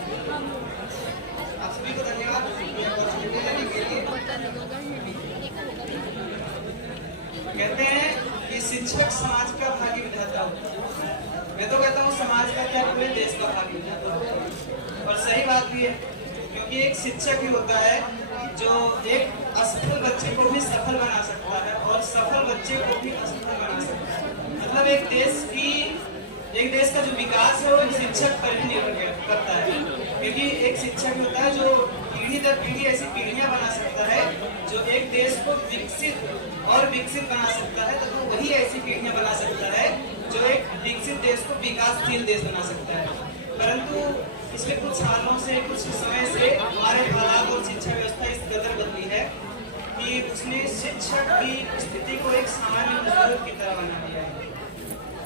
आप सभी को धन्यवाद अपॉर्चुनिटी देने के लिए। कहते हैं कि शिक्षक समाज का भाग्य विधाता होता है। मैं तो कहता हूँ समाज का क्या, पूरे देश का भाग्य विधाता होता है। और सही बात भी है, क्योंकि एक शिक्षक ही होता है जो एक असफल बच्चे को भी सफल बना सकता है और सफल बच्चे को भी असफल बना सकता है। मतलब एक देश का जो विकास है वो शिक्षक पर ही निर्भर करता है, क्योंकि एक शिक्षक होता है जो पीढ़ी दर पीढ़ी ऐसी पीढ़ियां बना सकता है जो एक देश को विकसित और विकसित बना सकता है, तो वही ऐसी पीढ़ियां बना सकता है जो एक विकसित देश को विकासशील देश बना सकता है। परंतु पिछले कुछ सालों से, कुछ समय से हमारे हालात और शिक्षा व्यवस्था इस कदर बदली है कि उसने शिक्षक की स्थिति को एक सामान्य मजदूर की तरह बना दिया है।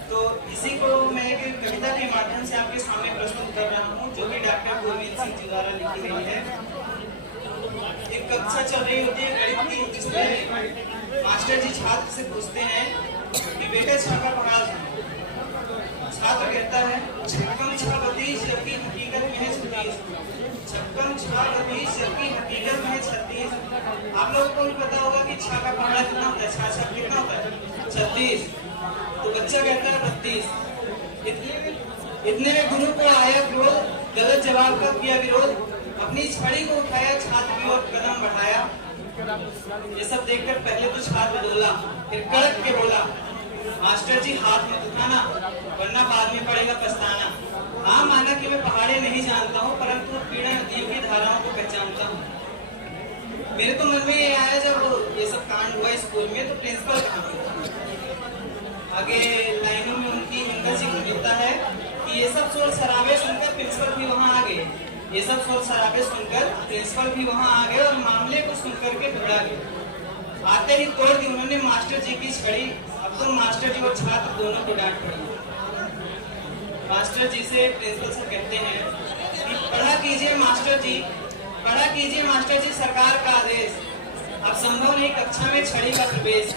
तो इसी को मैं एक कविता के माध्यम से आपके सामने प्रस्तुत कर रहा हूँ, जो कि डॉक्टर गोविंद सिंह जी द्वारा लिखी गई है। एक कक्षा चल रही होती है गणित की, जिसमें मास्टर जी छात्र से पूछते हैं कि बेटे छक्का पढ़ा जाए। छात्र कहता है छक्कम छः बत्तीस जबकि हकीकत में है 36। छक्कम छः बत्तीस जबकि हकीकत में है 36। आप लोगों को भी पता होगा कि छः का पढ़ा कितना होता है, छः छः कितना होता है 36। तो बच्चा कहता है 32। इतने में गुरु को आया क्रोध, गलत जवाब का किया विरोध, अपनी छड़ी को उठाया, छात्र की ओर कदम बढ़ाया। ये सब देखकर पहले तो छात्र डोला, फिर कड़क के बोला मास्टर जी हाथ मत उठाना वरना बाद में पड़ेगा पछताना। हाँ माना कि मैं पहाड़े नहीं जानता हूँ, परंतु पीड़ा नदियों की धाराओं को पहचानता हूँ। मेरे तो मन में ये आया जब ये सब कांड हुआ स्कूल में, तो प्रिंसिपल कहाँ पे? आगे लाइनों में उनकी हिंदर जी को मिलता है कि ये सब शोर शराबे सुनकर प्रिंसिपल भी वहाँ आ गए। ये सब शोर शराबे सुनकर प्रिंसिपल भी वहाँ आ गए और मामले को सुनकर के भिड़ा गए। आते ही तोड़ दी उन्होंने मास्टर जी की छड़ी। अब तो मास्टर जी और छात्र दोनों को डांट पड़ी। मास्टर जी से प्रिंसिपल सर कहते हैं कि पढ़ा कीजिए मास्टर जी, पढ़ा कीजिए मास्टर जी, सरकार का आदेश। अब संभव नहीं कक्षा में छड़ी का प्रवेश।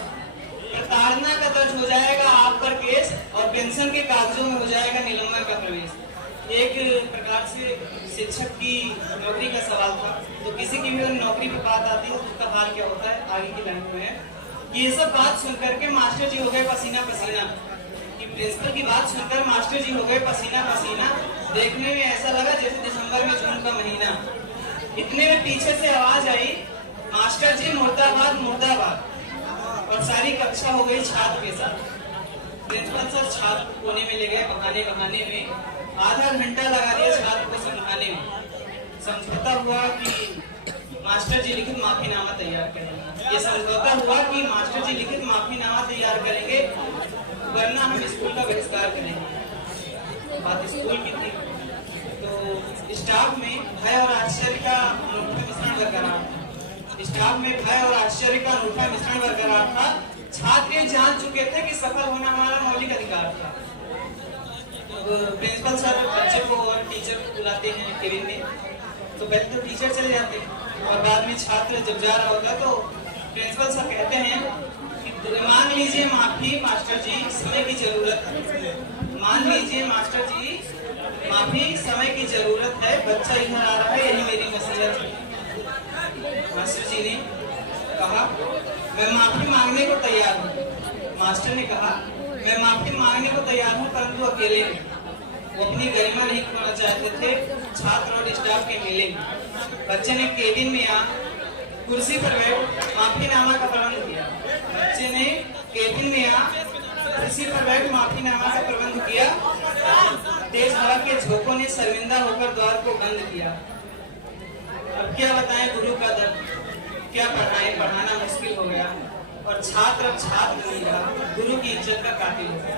प्रताड़ना का दर्ज हो जाएगा आप पर केस और पेंशन के कागजों में हो जाएगा निलंबन का प्रवेश। एक प्रकार से शिक्षक की नौकरी का सवाल था। तो किसी की भी नौकरी पे बात आती है तो उसका हाल क्या होता है, आगे की लाइन में है कि ये सब बात सुनकर के मास्टर जी हो गए पसीना पसीना। कि प्रिंसिपल की बात सुनकर मास्टर जी हो गए पसीना पसीना। देखने में ऐसा लगा जैसे दिसंबर में जून का महीना। इतने में पीछे से आवाज आई मास्टर जी मुर्दाबाद मुर्दाबाद, और सारी कक्षा हो गई छात्र के साथ। प्रिंसिपल सर छात्र कोने में ले गए, बहाने बहाने में आधा घंटा लगा दिया छात्र को समझाने में। समझौता हुआ कि मास्टर जी लिखित माफीनामा तैयार करेंगे। ये समझौता हुआ कि मास्टर जी लिखित माफीनामा तैयार करेंगे वरना हम स्कूल का बहिष्कार करेंगे। बात स्कूल की थी। तो स्टाफ में भय और आश्चर्य का अनूठा मिश्रण बरकरार था। स्टाफ में भय और आश्चर्य का अनूठा मिश्रण बरकरार था। छात्र जान चुके थे कि सफल होना हमारा मौलिक अधिकार था। प्रिंसिपल सर बच्चे को और टीचर को बुलाते हैं केबिन में। तो पहले तो टीचर चले जाते हैं और बाद में छात्र जब जा रहा होता तो प्रिंसिपल सर कहते हैं कि मान लीजिए माफी मास्टर जी, समय की जरूरत है। मान लीजिए मास्टर जी माफी, समय की जरूरत है। बच्चा इधर आ रहा है, यही मेरी नसीहत है। मास्टर जी ने कहा मैं माफी मांगने को तैयार हूँ। मास्टर ने कहा मैं माफी मांगने को तैयार हूँ, परंतु अकेले में। वो अपनी गरिमा नहीं खोना चाहते थे छात्र और स्टाफ के मेले में। बच्चे ने केबिन में आ कुर्सी पर बैठ माफीनामा का प्रबंध किया। बच्चे ने केबिन में आ कुर्सी पर बैठ माफीनामा का प्रबंध किया। तेज हवा के झोंकों ने शर्मिंदा होकर द्वार को बंद किया। अब क्या बताएं गुरु का दर्द, क्या पढ़ाएं, पढ़ाना मुश्किल हो गया और छात्र अब छात्र नहीं रहा, गुरु की इज्जत का कातिल हो गया।